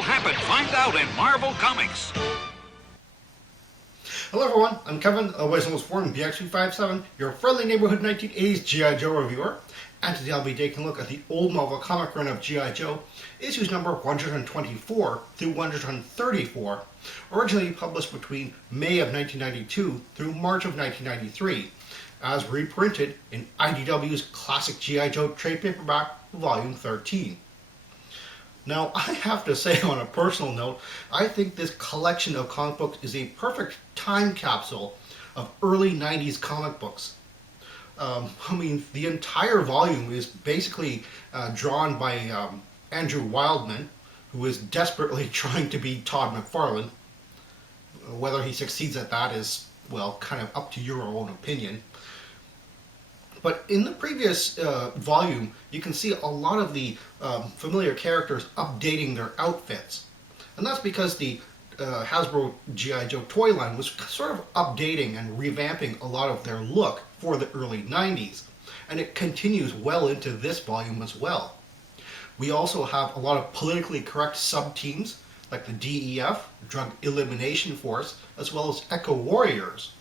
will happen? Find out in Marvel Comics. Hello everyone, I'm Kevin, always known as from BX257, your friendly neighborhood 1980s G.I. Joe reviewer, and today I'll be taking a look at the old Marvel comic run of G.I. Joe, issues number 124 through 134, originally published between May of 1992 through March of 1993, as reprinted in IDW's classic G.I. Joe trade paperback, volume 13. Now, I have to say on a personal note, I think this collection of comic books is a perfect time capsule of early 90s comic books. The entire volume is basically drawn by Andrew Wildman, who is desperately trying to be Todd McFarlane. Whether he succeeds at that is, well, kind of up to your own opinion. But in the previous volume, you can see a lot of the familiar characters updating their outfits. And that's because the Hasbro G.I. Joe toy line was sort of updating and revamping a lot of their look for the early 90s. And it continues well into this volume as well. We also have a lot of politically correct sub-teams, like the DEF, Drug Elimination Force, as well as Echo Warriors.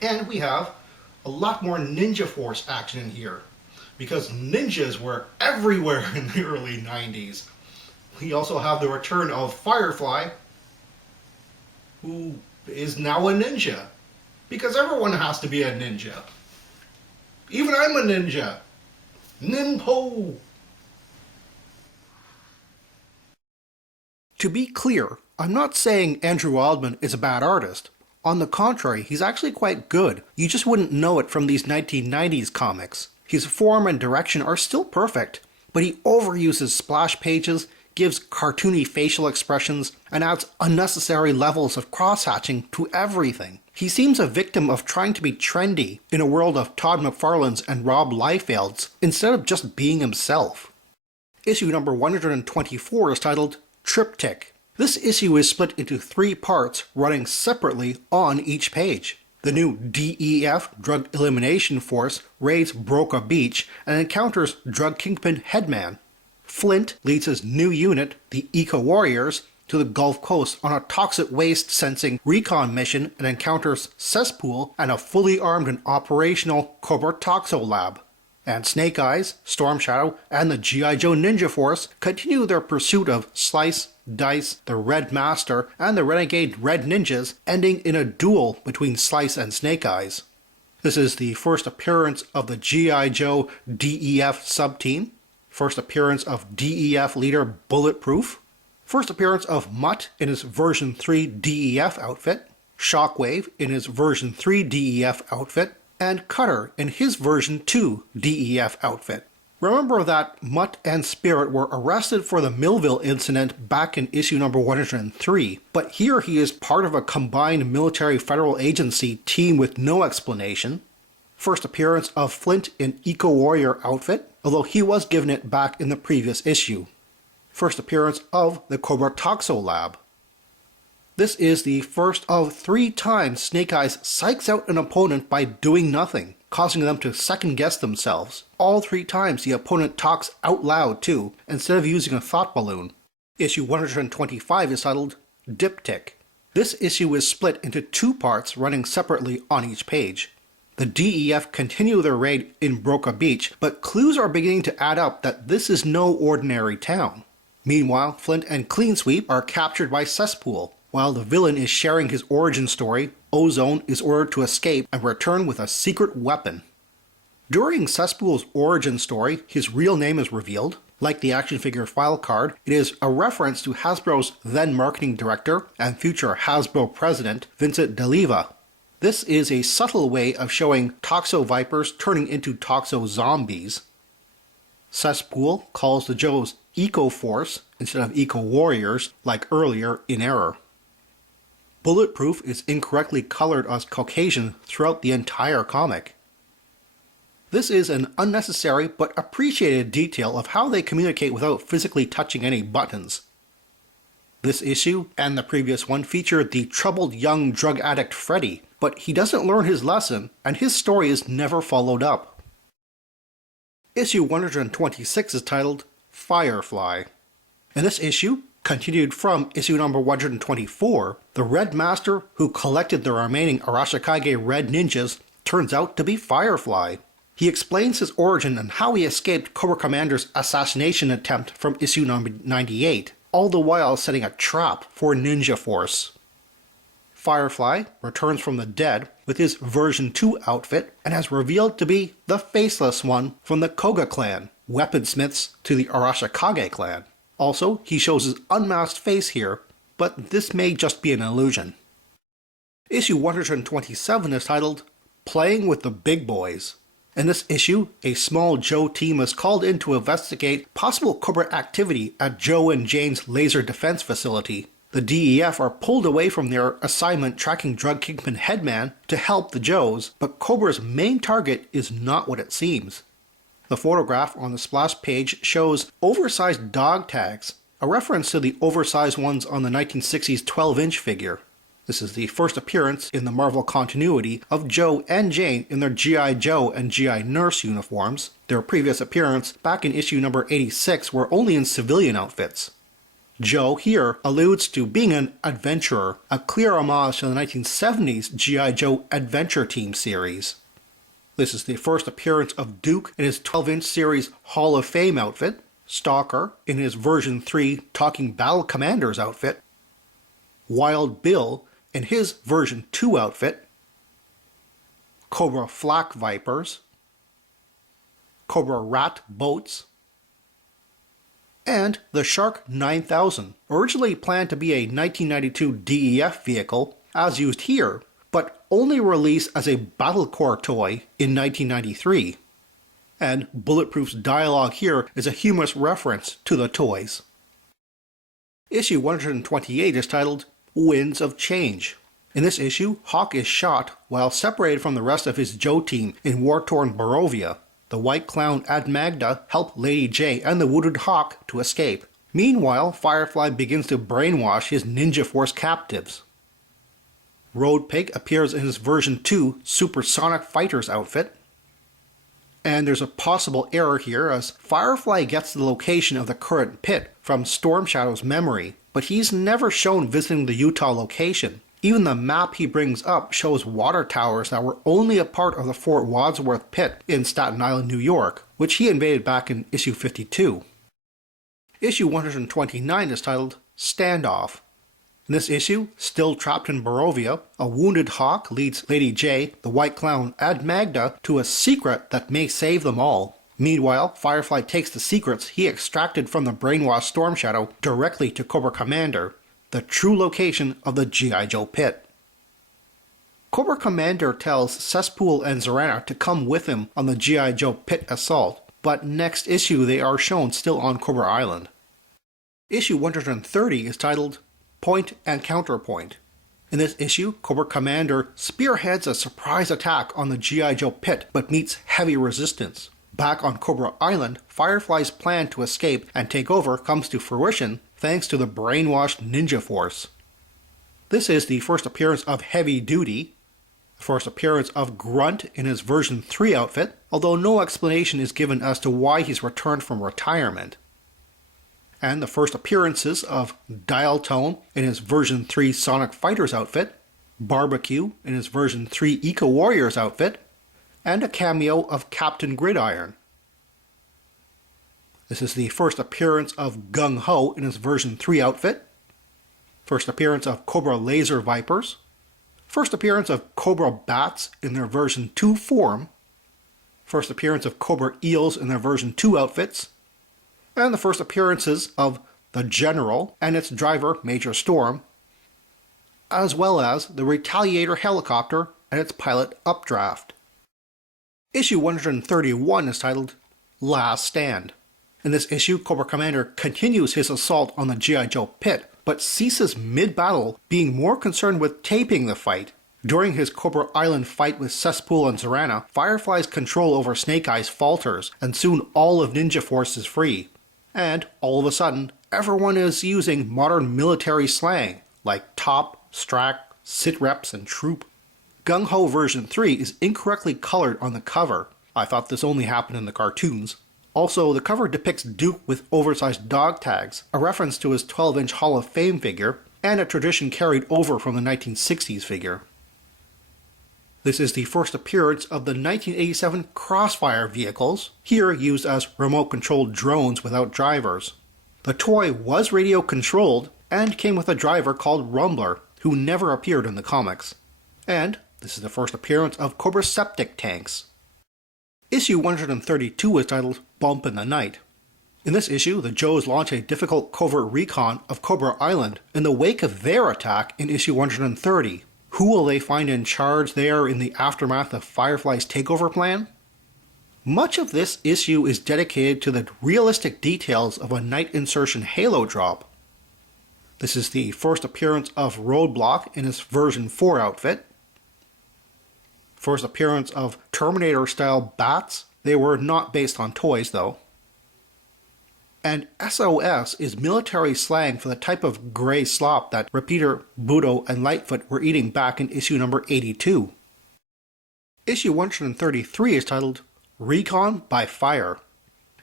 And we have a lot more Ninja Force action in here, because ninjas were everywhere in the early 90s. We also have the return of Firefly, who is now a ninja, because everyone has to be a ninja. Even I'm a ninja. Ninpo! To be clear, I'm not saying Andrew Wildman is a bad artist. On the contrary, he's actually quite good. You just wouldn't know it from these 1990s comics. His form and direction are still perfect, but he overuses splash pages, gives cartoony facial expressions, and adds unnecessary levels of cross-hatching to everything. He seems a victim of trying to be trendy in a world of Todd McFarlane's and Rob Liefeld's, instead of just being himself. Issue number 124 is titled Triptych. This issue is split into 3 parts running separately on each page. The new DEF, Drug Elimination Force, raids Broca Beach and encounters drug kingpin Headman. Flint leads his new unit, the Eco Warriors, to the Gulf Coast on a toxic waste sensing recon mission and encounters Cesspool and a fully armed and operational Cobra Toxo lab. And Snake Eyes, Storm Shadow, and the G.I. Joe Ninja Force continue their pursuit of Slice, Dice, the Red Master, and the Renegade Red Ninjas, ending in a duel between Slice and Snake Eyes. This is the first appearance of the G.I. Joe DEF sub-team, first appearance of DEF leader Bulletproof, first appearance of Mutt in his version 3 DEF outfit, Shockwave in his version 3 DEF outfit, and Cutter in his version 2 DEF outfit. Remember that Mutt and Spirit were arrested for the Millville incident back in issue number 103, but here he is part of a combined military federal agency team with no explanation. First appearance of Flint in Eco Warrior outfit, although he was given it back in the previous issue. First appearance of the Cobra Toxo lab. This is the first of 3 times Snake Eyes psychs out an opponent by doing nothing, causing them to second-guess themselves. All 3 times the opponent talks out loud too, instead of using a thought balloon. Issue 125 is titled Diptych. This issue is split into 2 parts running separately on each page. The DEF continue their raid in Broca Beach, but clues are beginning to add up that this is no ordinary town. Meanwhile, Flint and Clean Sweep are captured by Cesspool. While the villain is sharing his origin story, Ozone is ordered to escape and return with a secret weapon. During Cesspool's origin story, his real name is revealed. Like the action figure file card, it is a reference to Hasbro's then marketing director and future Hasbro president, Vincent D'Aliva. This is a subtle way of showing Toxo Vipers turning into Toxo Zombies. Cesspool calls the Joes Eco Force instead of Eco Warriors, like earlier in Error. Bulletproof is incorrectly colored as Caucasian throughout the entire comic. This is an unnecessary but appreciated detail of how they communicate without physically touching any buttons. This issue, and the previous one, featured the troubled young drug addict Freddy, but he doesn't learn his lesson, and his story is never followed up. Issue 126 is titled Firefly. In this issue, Continued from issue number 124, the Red Master who collected the remaining Arashikage Red Ninjas turns out to be Firefly. He explains his origin and how he escaped Cobra Commander's assassination attempt from issue number 98, all the while setting a trap for Ninja Force. Firefly returns from the dead with his version 2 outfit and has revealed to be the faceless one from the Koga clan, weaponsmiths to the Arashikage clan. Also, he shows his unmasked face here, but this may just be an illusion. Issue 127 is titled Playing with the Big Boys. In this issue, a small Joe team is called in to investigate possible Cobra activity at Joe and Jane's laser defense facility. The DEF are pulled away from their assignment tracking drug kingpin Headman to help the Joes, but Cobra's main target is not what it seems. The photograph on the splash page shows oversized dog tags, a reference to the oversized ones on the 1960s 12-inch figure. This is the first appearance in the Marvel continuity of Joe and Jane in their G.I. Joe and G.I. Nurse uniforms. Their previous appearance back in issue number 86 were only in civilian outfits. Joe here alludes to being an adventurer, a clear homage to the 1970s G.I. Joe Adventure Team series. This is the first appearance of Duke in his 12-inch series Hall of Fame outfit, Stalker in his version 3 Talking Battle Commanders outfit, Wild Bill in his version 2 outfit, Cobra Flak Vipers, Cobra Rat Boats, and the Shark 9000, originally planned to be a 1992 DEF vehicle, as used here, but only released as a Battle Corps toy in 1993. And Bulletproof's dialogue here is a humorous reference to the toys. Issue 128 is titled Winds of Change. In this issue, Hawk is shot while separated from the rest of his Joe team in war-torn Barovia. The White Clown Ad Magda help Lady J and the Wounded Hawk to escape. Meanwhile, Firefly begins to brainwash his Ninja Force captives. Road Pig appears in his version 2 Supersonic Fighters outfit. And there's a possible error here as Firefly gets the location of the current pit from Storm Shadow's memory, but he's never shown visiting the Utah location. Even the map he brings up shows water towers that were only a part of the Fort Wadsworth pit in Staten Island, New York, which he invaded back in issue 52. Issue 129 is titled Standoff. In this issue, still trapped in Barovia, a wounded Hawk leads Lady J, the White Clown, and Magda to a secret that may save them all. Meanwhile, Firefly takes the secrets he extracted from the brainwashed Storm Shadow directly to Cobra Commander, the true location of the G.I. Joe pit. Cobra Commander tells Cesspool and Zorana to come with him on the G.I. Joe pit assault, but next issue they are shown still on Cobra Island. Issue 130 is titled Point and Counterpoint. In this issue, Cobra Commander spearheads a surprise attack on the G.I. Joe pit but meets heavy resistance. Back on Cobra Island, Firefly's plan to escape and take over comes to fruition thanks to the brainwashed Ninja Force. This is the first appearance of Heavy Duty, the first appearance of Grunt in his version 3 outfit, although no explanation is given as to why he's returned from retirement. And the first appearances of Dial Tone in his version 3 Sonic Fighters outfit, Barbecue in his version 3 Eco Warriors outfit, and a cameo of Captain Gridiron. This is the first appearance of Gung Ho in his version 3 outfit, first appearance of Cobra Laser Vipers, first appearance of Cobra Bats in their version 2 form, first appearance of Cobra Eels in their version 2 outfits, and the first appearances of the General and its driver Major Storm, as well as the Retaliator helicopter and its pilot Updraft. Issue 131 is titled Last Stand. In this issue, Cobra Commander continues his assault on the G.I. Joe pit, but ceases mid-battle, being more concerned with taping the fight. During his Cobra Island fight with Cesspool and Zorana, Firefly's control over Snake Eyes falters, and soon all of Ninja Force is free. And, all of a sudden, everyone is using modern military slang, like top, strack, sitreps, and troop. Gung Ho version 3 is incorrectly colored on the cover. I thought this only happened in the cartoons. Also, the cover depicts Duke with oversized dog tags, a reference to his 12-inch Hall of Fame figure, and a tradition carried over from the 1960s figure. This is the first appearance of the 1987 Crossfire vehicles, here used as remote-controlled drones without drivers. The toy was radio-controlled, and came with a driver called Rumbler, who never appeared in the comics. And this is the first appearance of Cobra-Septic tanks. Issue 132 is titled Bump in the Night. In this issue, the Joes launch a difficult covert recon of Cobra Island in the wake of their attack in issue 130. Who will they find in charge there in the aftermath of Firefly's takeover plan? Much of this issue is dedicated to the realistic details of a night insertion halo drop. This is the first appearance of Roadblock in his version 4 outfit. First appearance of Terminator-style bats. They were not based on toys though. And SOS is military slang for the type of grey slop that Repeater, Budo, and Lightfoot were eating back in issue number 82. Issue 133 is titled Recon By FIre.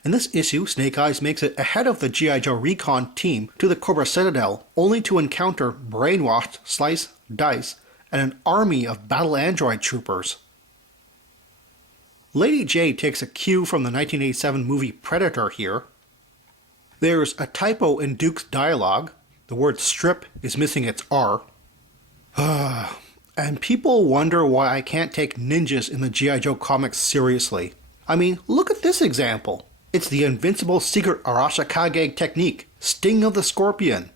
In this issue, Snake Eyes makes it ahead of the G.I. Joe Recon team to the Cobra Citadel, only to encounter brainwashed Slice, Dice, and an army of battle android troopers. Lady J takes a cue from the 1987 movie Predator here. There's a typo in Duke's dialogue. The word strip is missing its R. And people wonder why I can't take ninjas in the G.I. Joe comics seriously. I mean, look at this example. It's the invincible secret Arashikage technique, Sting of the Scorpion.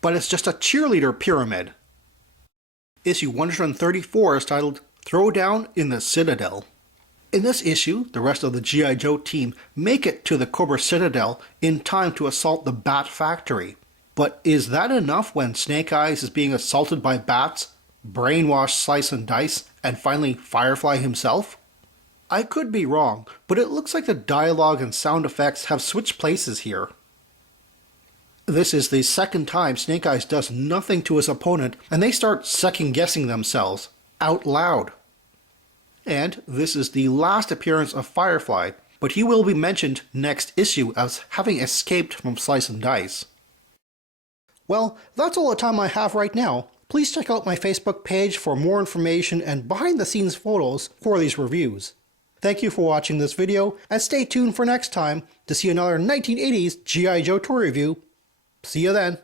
But it's just a cheerleader pyramid. Issue 134 is titled Throwdown in the Citadel. In this issue, the rest of the G.I. Joe team make it to the Cobra Citadel in time to assault the Bat Factory. But is that enough when Snake Eyes is being assaulted by bats, brainwashed Slice and Dice, and finally Firefly himself? I could be wrong, but it looks like the dialogue and sound effects have switched places here. This is the second time Snake Eyes does nothing to his opponent, and they start second-guessing themselves, out loud. And this is the last appearance of Firefly, but he will be mentioned next issue as having escaped from Slice and Dice. Well, that's all the time I have right now. Please check out my Facebook page for more information and behind-the-scenes photos for these reviews. Thank you for watching this video, and stay tuned for next time to see another 1980s G.I. Joe toy review. See you then.